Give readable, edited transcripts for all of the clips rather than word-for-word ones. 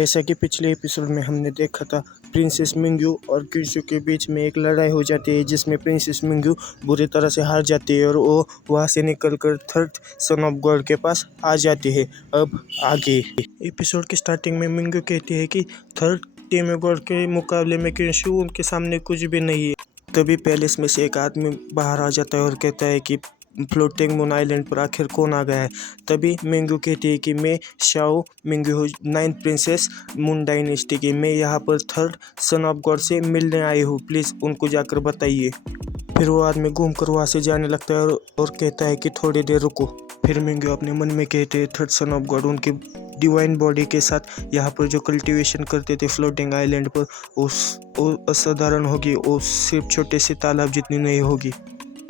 जैसा कि पिछले एपिसोड में हमने देखा था, प्रिंसेस मिंग्यू और क्यूसू के बीच में एक लड़ाई हो जाती है जिसमें प्रिंसेस मिंग्यू बुरी तरह से हार जाती है और वो वहां से निकलकर थर्ड सन ऑफ गॉड के पास आ जाती है। अब आगे एपिसोड की स्टार्टिंग में मिंग्यू कहती है कि थर्ड टीम गॉड के मुकाबले में क्यूसू उनके सामने कुछ भी नहीं है। तभी पैलेस में से एक आदमी बाहर आ जाता है और कहता है कि फ्लोटिंग मून आइलैंड पर आखिर कौन आ गया है। तभी मिंग्यू कहती है कि मैं शाओ मिंग्यू हूँ, 9th प्रिंसेस मून डायनेस्टी की। मैं यहाँ पर थर्ड सन ऑफ गॉड से मिलने आई हूँ, प्लीज़ उनको जाकर बताइए। फिर वो आदमी घूम कर वहाँ से जाने लगता है और कहता है कि थोड़ी देर रुको। फिर मिंग्यू अपने मन में कहते हैं थर्ड सन ऑफ गॉड उनकी डिवाइन बॉडी के साथ यहाँ पर जो कल्टीवेशन करते थे फ्लोटिंग आइलैंड पर वो असाधारण होगी, वो सिर्फ छोटे से तालाब जितनी नहीं होगी।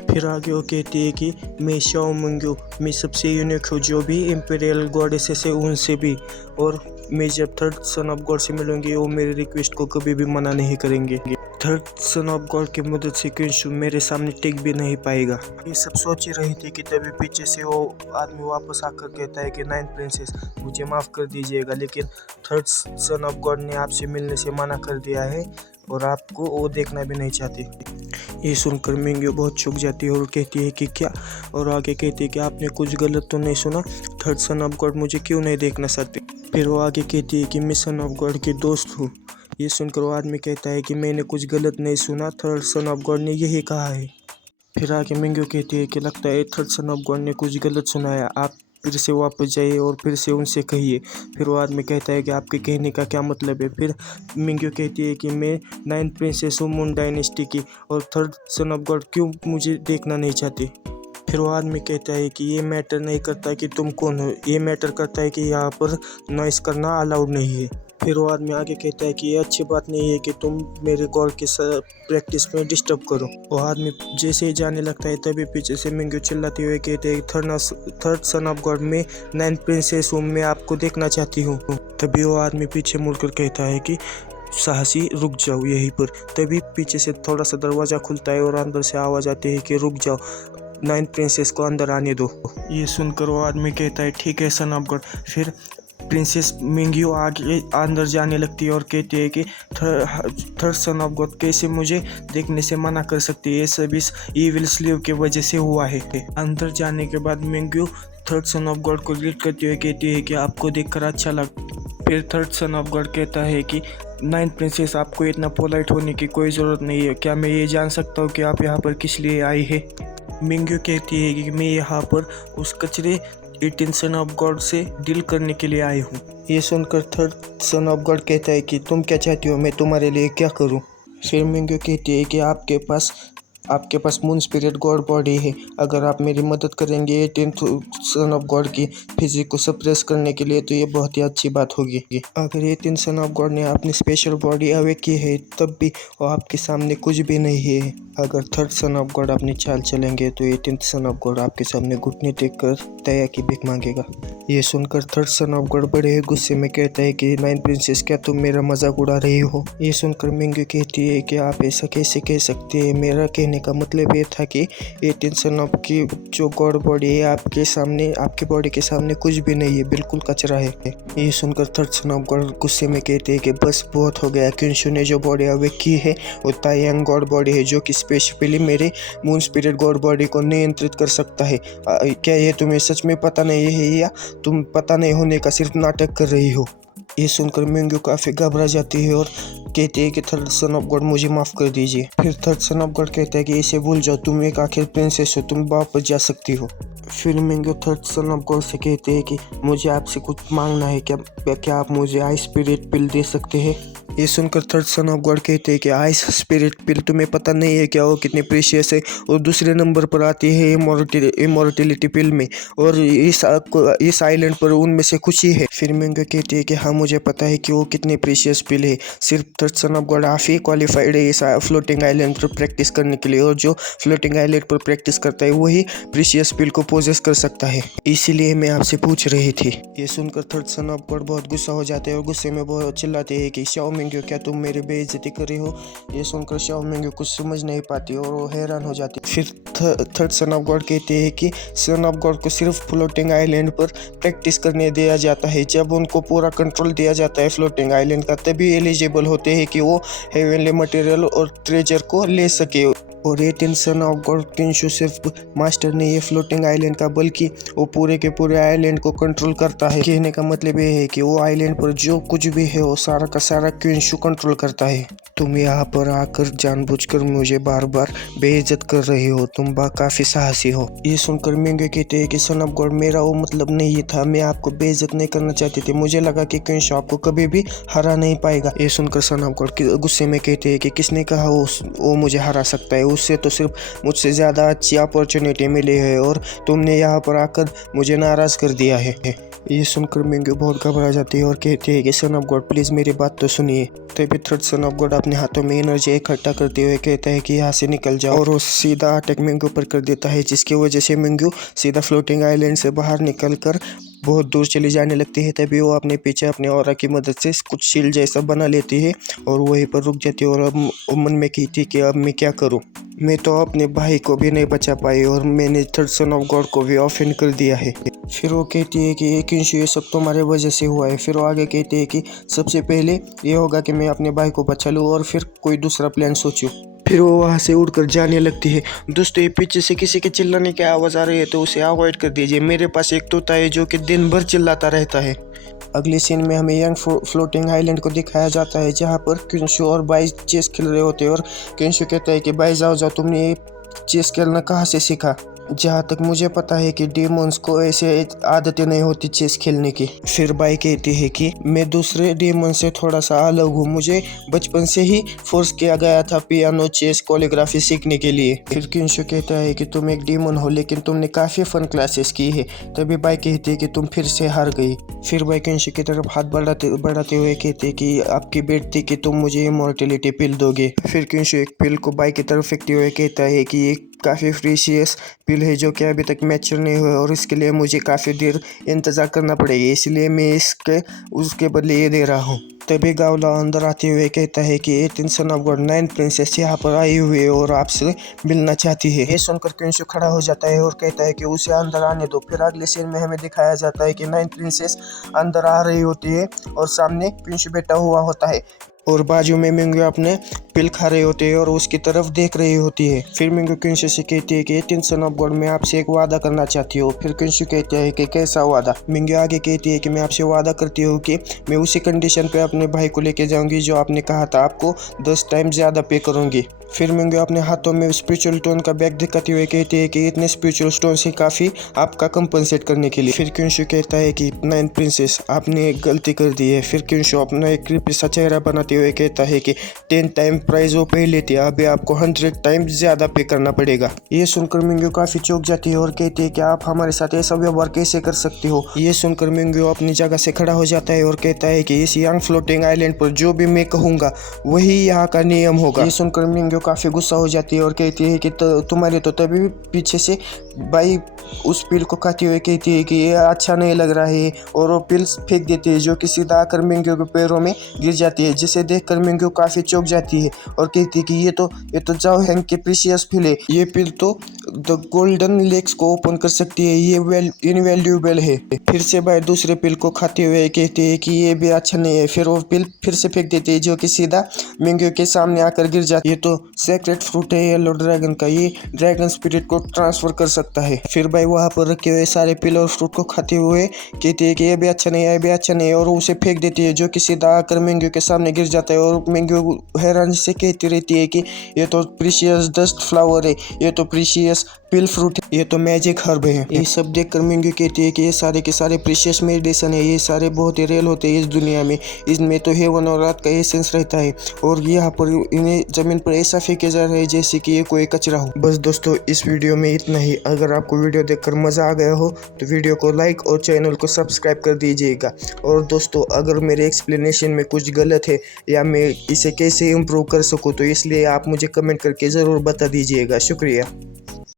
फिर आगे वो कहती है कि मैं शाओ मिंग्यू, मैं सबसे यूनिक हूँ, जो भी इम्पीरियल गॉडेसेस है उनसे भी, और मैं जब थर्ड सन ऑफ गॉड से मिलूंगी वो मेरी रिक्वेस्ट को कभी भी मना नहीं करेंगे। थर्ड सन ऑफ गॉड की मदद से क्यूसू मेरे सामने टिक भी नहीं पाएगा। ये सब सोच ही रही थी कि तभी पीछे से वो आदमी वापस आकर कहता है कि 9th प्रिंसेस मुझे माफ़ कर दीजिएगा, लेकिन थर्ड सन ऑफ गॉड ने आपसे मिलने से मना कर दिया है और आपको वो देखना भी नहीं चाहती। ये सुनकर मिंग्यू बहुत चौंक जाती है और कहती है कि क्या, और आगे कहती है कि आपने कुछ गलत तो नहीं सुना, थर्ड सन ऑफ गॉड मुझे क्यों नहीं देखना चाहती। फिर वो आगे कहती है कि मैं सन ऑफ गॉड की दोस्त हूँ। ये सुनकर वो आदमी कहता है कि मैंने कुछ गलत नहीं सुना, थर्ड सन ऑफ गॉड ने यही कहा है। फिर आगे मिंग्यू कहती है कि लगता है थर्ड सन ऑफ गॉड ने कुछ गलत सुना है, आप फिर से वापस जाइए और फिर से उनसे कहिए। फिर वो आदमी कहता है कि आपके कहने का क्या मतलब है। फिर मिंग्यू कहती है कि मैं 9th प्रिंसेस हूँ मून डायनेस्टी की, और थर्ड सन ऑफ गॉड क्यों मुझे देखना नहीं चाहती। फिर वो आदमी कहता है कि ये मैटर नहीं करता कि तुम कौन हो, ये मैटर करता है कि यहाँ पर नॉइस करना अलाउड नहीं है। फिर वो आदमी आगे कहता है कि ये अच्छी बात नहीं है कि तुम मेरे गॉड के प्रैक्टिस में डिस्टर्ब करो। वो आदमी जैसे ही जाने लगता है तभी पीछे से मिंग्यू चिल्लाते हुए कहते हैं थर्ड सन ऑफ गॉड में 9th प्रिंसेस हूँ, मैं आपको देखना चाहती हूँ। तभी वो आदमी पीछे मुड़कर कहता है कि साहसी रुक जाओ यहीं पर। तभी पीछे से थोड़ा सा दरवाज़ा खुलता है और अंदर से आवाज़ आती है कि रुक जाओ, 9th प्रिंसेस को अंदर आने दो। ये सुनकर वो आदमी कहता है ठीक है सन ऑफ गॉड। फिर प्रिंसेस मिंग्यू आगे अंदर जाने लगती है और कहती है कि थर्ड सन ऑफ गॉड कैसे मुझे देखने से मना कर सकती है, ये सब इस ईविल स्लेव की वजह से हुआ है। अंदर जाने के बाद Mingyu third son of God को ग्रीट करती हुए कहती है कि आपको देखकर अच्छा लगा। फिर थर्ड सन ऑफ गॉड कहता है कि 9th प्रिंसेस आपको इतना पोलाइट होने की कोई ज़रूरत नहीं है, क्या मैं ये जान सकता हूँ कि आप यहाँ पर किस लिए आई है। मिंग्यू कहती है कि मैं यहाँ पर उस कचरे 18 सन ऑफ गॉड से डील करने के लिए आई हूँ। ये सुनकर थर्ड सन ऑफ गॉड कहता है कि तुम क्या चाहती हो, मैं तुम्हारे लिए क्या करूँ। फिर मिंग्यू कहती है कि आपके पास मून स्पिरिट गॉड बॉडी है, अगर आप मेरी मदद करेंगे 18th सन ऑफ गॉड की फिजिक को सप्रेस करने के लिए तो ये बहुत ही अच्छी बात होगी। अगर 18th सन ऑफ गॉड ने अपनी स्पेशल बॉडी अवेक की है तब भी वो आपके सामने कुछ भी नहीं है। अगर थर्ड सन ऑफ गॉड अपनी चाल चलेंगे तो 18th सन ऑफ गॉड आपके सामने घुटने टेक कर दया की भीख मांगेगा। ये सुनकर थर्ड सन ऑफ गॉड बड़े गुस्से में कहता है कि 9th प्रिंसेस क्या तुम मेरा मजाक उड़ा रही हो। ये सुनकर मिंग्यू कहती है कि आप ऐसा कैसे कह सकते हैं, मेरा कहने का मतलब ये था कि 18th सन ऑफ की जो गॉड बॉडी है आपकी बॉडी के सामने कुछ भी नहीं है, बिल्कुल कचरा है। ये सुनकर थर्ड सन ऑफ गॉड गुस्से में कहते हैं कि बस बहुत हो गया, क्यूसू ने जो बॉडी अवेक की है वो तायांग गॉड बॉडी है जो कि स्पेशली मेरे मून स्पिरिट गॉड बॉडी को नियंत्रित कर सकता है। क्या ये तुम्हें सच में पता नहीं है या तुम पता नहीं होने का सिर्फ नाटक कर रही हो। ये सुनकर मिंग्यू काफ़ी घबरा जाती है और कहती है कि थर्ड सन ऑफ गॉड मुझे माफ़ कर दीजिए। फिर थर्ड सन ऑफ गॉड कहता है कि इसे भूल जाओ, तुम एक आखिर प्रिंसेस हो, तुम वापस जा सकती हो। फिर Mingyu third son of God से कहते हैं कि मुझे आपसे कुछ मांगना है, क्या आप मुझे आइस स्पिरिट पिल दे सकते हैं। ये सुनकर थर्ड सन ऑफ गॉड कहते हैं कि आइस स्पिरिट पिल तुम्हें पता नहीं है क्या वो कितनी प्रीशियस है, और दूसरे नंबर पर आती है इमॉर्टिलिटी पिल में, और इस आइलैंड पर उनमें से कुछ ही है। फिर मिंग्यू कहती है कि हाँ मुझे पता है कि वो कितनी प्रीशियस पिल है, सिर्फ थर्ड सन ऑफ गॉड आप ही क्वालिफाइड है इस फ्लोटिंग आइलैंड पर प्रैक्टिस करने के लिए, और जो फ्लोटिंग आइलैंड पर प्रैक्टिस करता है वही प्रीशियस पिल को पोजेस कर सकता है, इसीलिए मैं आपसे पूछ रही थी। ये सुनकर थर्ड सन ऑफ गॉड बहुत गुस्सा हो जाते हैं और गुस्से में बहुत चिल्लाते हैं कि शाओ मिंग्यू, क्या तुम मेरी बेइज्जती कर रही हो। ये सुनकर शाओ मिंग्यू कुछ समझ नहीं पाती और वो हैरान हो जाती। फिर थर्ड सन ऑफ गॉड कहते हैं कि सन ऑफ गॉड को सिर्फ फ्लोटिंग आइलैंड पर प्रैक्टिस करने दिया जाता है। जब उनको पूरा कंट्रोल दिया जाता है फ्लोटिंग आइलैंड का, तभी एलिजिबल होते हैं कि वो हेवनली मटेरियल और ट्रेजर को ले सके। और ये तीन सन ऑफ गॉड किंशु सिर्फ मास्टर नहीं है फ्लोटिंग आइलैंड का, बल्कि वो पूरे के पूरे आइलैंड को कंट्रोल करता है। कहने का मतलब ये है कि वो आइलैंड पर जो कुछ भी है वो सारा का सारा किंशु कंट्रोल करता है। तुम यहाँ पर आकर जानबूझकर मुझे बार बार बेइज्जत कर रही हो, तुम काफी साहसी हो। ये सुनकर मिंग्यू कहते हैं कि सन ऑफ गॉड, मेरा वो मतलब नहीं था, मैं आपको बेइज्जत नहीं करना चाहती थी, मुझे लगा कि किंशु आपको कभी भी हरा नहीं पाएगा। ये सुनकर सन ऑफ गॉड गुस्से में कहते हैं कि किसने कहा वो मुझे हरा सकता है, उससे तो सिर्फ मुझसे ज़्यादा अच्छी अपॉर्चुनिटी मिली है और तुमने यहाँ पर आकर मुझे नाराज़ कर दिया है। ये सुनकर मिंग्यू बहुत घबरा जाती है और कहती है कि सन ऑफ गॉड प्लीज़ मेरी बात तो सुनिए। तभी थर्ड सन ऑफ गॉड अपने हाथों में एनर्जी इकट्ठा करते हुए कहता है कि यहाँ से निकल जाओ, और वो सीधा अटैक मिंग्यू पर कर देता है, जिसकी वजह से मिंग्यू सीधा फ्लोटिंग आइलैंड से बाहर निकलकर बहुत दूर चली जाने लगती है। तभी वो अपने पीछे अपने ऑरा की मदद से कुछ शील्ड जैसा बना लेती है और वहीं पर रुक जाती है और अब मन में कहती कि अब मैं क्या करूं, मैं तो अपने भाई को भी नहीं बचा पाई और मैंने थर्ड सन ऑफ गॉड को भी ऑफेंड कर दिया है। फिर वो कहती है कि किंशु ये सब तुम्हारे वजह से हुआ है। फिर वो आगे कहती है कि सबसे पहले ये होगा कि मैं अपने भाई को बचा लूँ और फिर कोई दूसरा प्लान सोचूं। फिर वो वहाँ से उड़कर जाने लगती है। दोस्तों, ये पीछे से किसी के चिल्लाने की आवाज़ आ रही है तो उसे अवॉइड कर दीजिए। मेरे पास एक तोता है जो कि दिन भर चिल्लाता रहता है। अगले सीन में हमें यंग फ्लोटिंग आइलैंड को दिखाया जाता है, जहाँ पर किंशु और बाई चेस खेल रहे होते हैं और किंशु कहता है कि बाई जाओ जाओ, तुमने ये चेस खेलना कहाँ से सीखा। जहाँ तक मुझे पता है कि डेमोन्स को ऐसे आदतें नहीं होती चेस खेलने की। फिर बाई कहती है कि मैं दूसरे डेमन से थोड़ा सा अलग हूँ, मुझे बचपन से ही फोर्स किया गया था पियानो, चेस, कोरियोग्राफी सीखने के लिए। फिर किंशु कहता है कि तुम एक डेमन हो लेकिन तुमने काफ़ी फन क्लासेस की है। तभी बाई कहती है कि तुम फिर से हार गई। फिर बाई किंशु की तरफ हाथ बढ़ाते हुए कहते हैं कि आपकी बेट थी कि तुम मुझे इमॉर्टलिटी पिल दोगे। फिर किंशु एक पिल को बाई की तरफ फेंकते हुए कहता है कि ये काफ़ी प्रीशियस पिल है जो कि अभी तक मैच्योर नहीं हुआ और इसके लिए मुझे काफ़ी देर इंतज़ार करना पड़ेगा, इसलिए मैं उसके बदले ये दे रहा हूँ। तभी गावला अंदर आते हुए कहता है कि 18 सन ऑफ गॉड 9 प्रिंसेस यहाँ पर आई हुई है और आपसे मिलना चाहती है। ये सुनकर किंशु खड़ा हो जाता है और कहता है कि उसे अंदर आने दो। फिर अगले सीन में हमें दिखाया जाता है कि 9 प्रिंसेस अंदर आ रही होती है और सामने किंशु बैठा हुआ होता है और बाजू में मिंग्यू अपने पिल खा रहे होते हैं और उसकी तरफ देख रही होती है। फिर मिंग्यू किंशु से कहती है कि 18 सन ऑफ गॉड, मैं आपसे एक वादा करना चाहती हूँ। फिर किंशु कहते हैं कि कैसा वादा। मिंग्यू आगे कहती है कि मैं आपसे वादा करती हूँ कि मैं उसी कंडीशन पे अपने भाई को लेके जाऊंगी जो आपने कहा था, आपको 10 टाइम ज़्यादा पे करूंगी। फिर मिंग्यू अपने हाथों में स्पिरिचुअल स्टोन का बैग दिखाते हुए कहती है कि इतने स्पिरिचुअल स्टोन से काफ़ी आपका कंपनसेट करने के लिए। फिर किंशु कहता है कि 9 प्रिंसेस, आपने एक गलती कर दी है। फिर किंशु अपना एक क्रीपी सा चेहरा बनाते हुए कहता है कि 10 टाइम प्राइस वो पहले थी, अभी आपको 100 टाइम ज़्यादा पे करना पड़ेगा। ये सुनकर मिंग्यू काफ़ी चौंक जाती है और कहती है कि आप हमारे साथ ऐसा व्यवहार कैसे कर सकते हो। ये सुनकर मिंग्यू अपनी जगह से खड़ा हो जाता है और कहता है कि इस यंग फ्लोटिंग आइलैंड पर जो भी मैं कहूँगा वही यहाँ का नियम होगा। ये सुनकर मिंग्यू काफ़ी गुस्सा हो जाती है और कहती है कि तुम्हारे तो तभी पीछे से बाई उस पिल को खाती हुए कहती है कि ये अच्छा नहीं लग रहा है और वो पिल फेंक देती है जो कि सीधा आकर मिंग्यू के पैरों में गिर जाती है, जिसे देखकर मिंग्यू काफ़ी चौंक जाती है और कहती है कि ये तो जाओ हैंग के प्रीशियस पिल है, ये पिल तो द गोल्डन लेक्स को ओपन कर सकती है, ये इनवैल्यूएबल है। फिर से बाई दूसरे पिल को खाते हुए कहती है कि ये भी अच्छा नहीं है। फिर वो पिल फिर से फेंक देती है जो कि सीधा मिंग्यू के सामने आकर गिर जाती है। ये तो सेक्रेट फ्रूट है येलो ड्रैगन का, ये ड्रैगन स्पिरिट को ट्रांसफर कर सकता है। फिर भाई वहाँ पर रखे हुए सारे पिल और फ्रूट को खाते हुए कहती है कि ये भी अच्छा नहीं है, ये भी अच्छा नहीं है और उसे फेंक देती है जो कि सीधा आकर मिंग्यू के सामने गिर जाता है और मिंग्यू हैरानी से कहती रहती है कि ये तो प्रीशियस डस्ट फ्लावर है, ये तो प्रीशियस पिल फ्रूट है, ये तो मैजिक हर्ब है। ये सब देखकर मिंग्यू कहती है कि ये सारे के सारे प्रीशियस मेडिसिन है, ये सारे बहुत ही रियल होते हैं इस दुनिया में, इसमें तो हेवन और रात का एसेंस रहता है और यहाँ पर इन्हें जमीन पर ऐसा फेंके जा रहा है जैसे कि ये कोई कचरा हो। बस दोस्तों, इस वीडियो में इतना ही। अगर आपको वीडियो देखकर मज़ा आ गया हो तो वीडियो को लाइक और चैनल को सब्सक्राइब कर दीजिएगा। और दोस्तों, अगर मेरे एक्सप्लेनेशन में कुछ गलत है या मैं इसे कैसे इम्प्रूव कर सकूँ तो इसलिए आप मुझे कमेंट करके ज़रूर बता दीजिएगा। शुक्रिया।